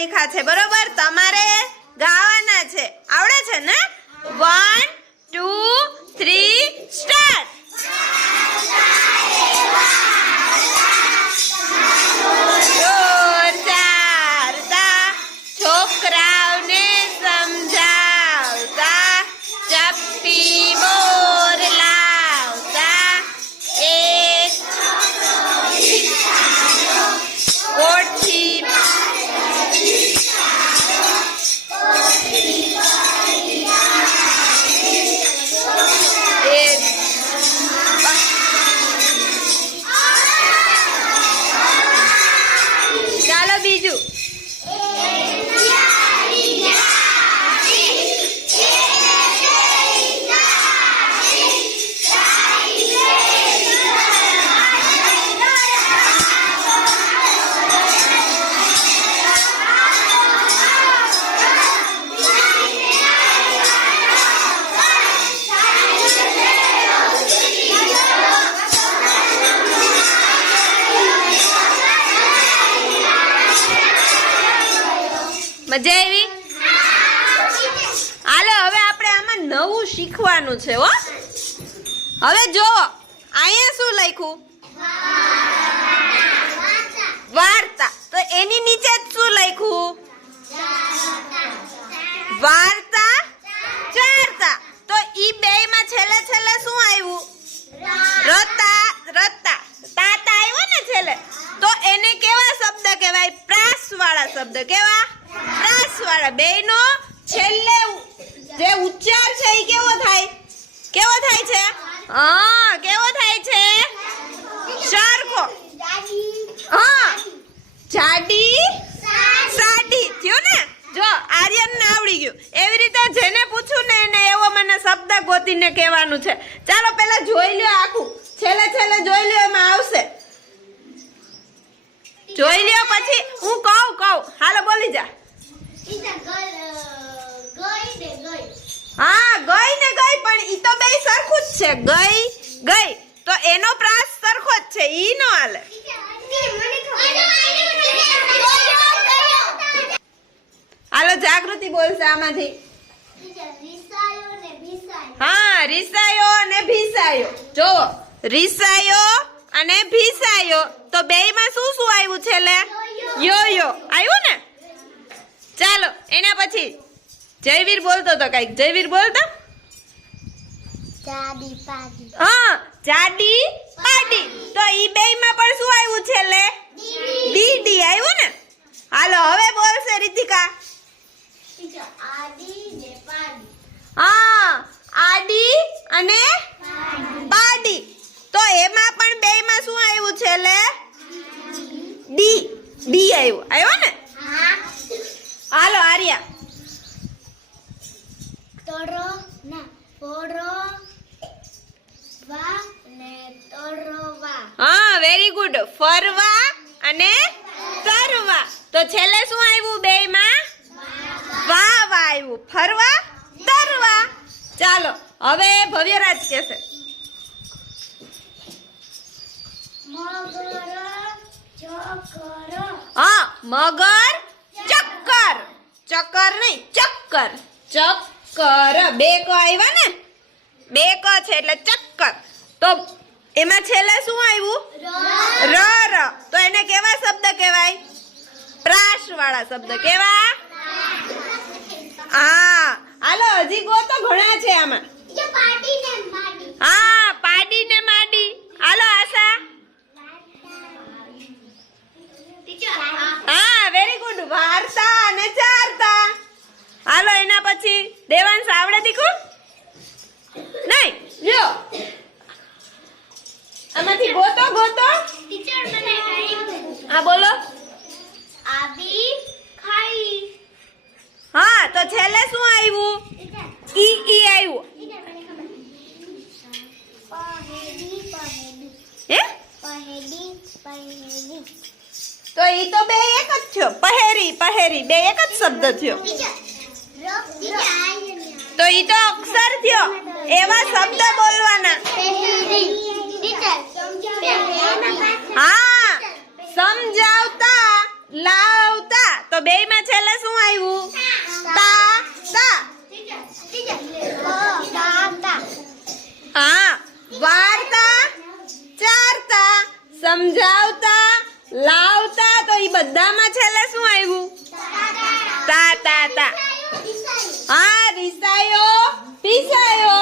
લખ્યા છે બરોબર તમારે ગાવાના છે આવડે છે ને 1 2 3 સ્ટાર્ટ છોકરાઓને સમજાવતા ચપટી બોર લાવતા એક કોઠી ચાલો બીજું મજા આવી હાલો હવે આપણે આમાં નવું શીખવાનું છે હો હવે જો અહીંયા શું લખ્યું વાર્તા તો એની નીચે શું લખ્યું વાર્તા ચારતા તો ઈ બેયમાં છેલ્લે છેલ્લે શું આવ્યું રતા રતા તાતા આવ્યો ને છેલ્લે તો એને કેવા શબ્દ કહેવાય પ્રાસ વાળા શબ્દ કેવા પ્રાસ વાળા બેયનો છેલ્લે જે ઉચ્ચાર છે ઈ કેવો થાય છે હા કેવો થાય છે સરખો હા જાડી સાડી થયો ને જો આર્યન ને આવડી ગયું એવી રીતે જેને પૂછું ને એને એવો મને શબ્દ ગોતીને કહેવાનું છે ચાલો પહેલા જોઈ લ્યો આખું છેલ્લે છેલ્લે જોઈ લ્યો એમાં આવશે જોઈ લ્યો પછી હું કહું હાલો બોલી જા હા ગઈ ને ગઈ પણ ઈ તો બે સરખું જ છે ગઈ તો એનો પ્રાસ સરખો જ છે ઈ નો હાલે હાલો જાગૃતિ બોલશે આમાંથી હા રીસાયો અને ભીસાયો જો રીસાયો અને ભીસાયો તો બેયમાં શું શું આવ્યું છે લે યો આવ્યું ને ચાલો એના પછી જયવીર બોલતો તો કઈક જયવીર બોલતો જાડી પાડી હા જાડી પાડી તો ઈ બેયમાં પણ શું આવ્યું છે લે ડી આવ્યું ને હાલો હવે બોલશે રીતિકા આડી ને પાડી હા આડી અને પાડી તો એમાં પણ બેયમાં શું આવ્યું છે લે ડી આવ્યો ને હાલો આર્યા તરો ના પોરો વા ને તરવા હા વેરી ગુડ ફરવા અને તરવા તો છેલ્લે શું આવ્યું બેયમાં વાહ આવ્યું ફરવા તરવા ચાલો હવે ભવ્યરાજ કહેશે મગર ચક્કર હા મગર ચક્કર નહીં ચક્કર બે ક આવ્યા ને બે ક છે એટલે ચક્કર તો એમાં છેલ્લે શું આવ્યું ર તો એને કેવા શબ્દ કહેવાય પ્રાસ વાળા શબ્દ કેવા હા હાલો હજી ગોતો ઘણા છે આમાં હા પાડી ને માડી હાલો આશા હા વેરી ગુડ વાર્તા અને ચારતા હાલો એના પછી દેવાંશ આવડે દીકુ નહીં લ્યો આમાંથી ગોતો ટીચર મને હા બોલો આબી ખાઈ હા તો છેલ્લે શું આવ્યું ઈ આવ્યું હે તો ઈ તો બે એક જ થયો પહેરી બે એક જ શબ્દ થયો તો ઈ તો અક્ષર થયો એવા શબ્દ બોલવાના હા સમજાવતા લાવતા તો બેયમાં છે બધામાં છેલ્લે શું આવ્યું તા તા તા હા રીસાયો પીસાયો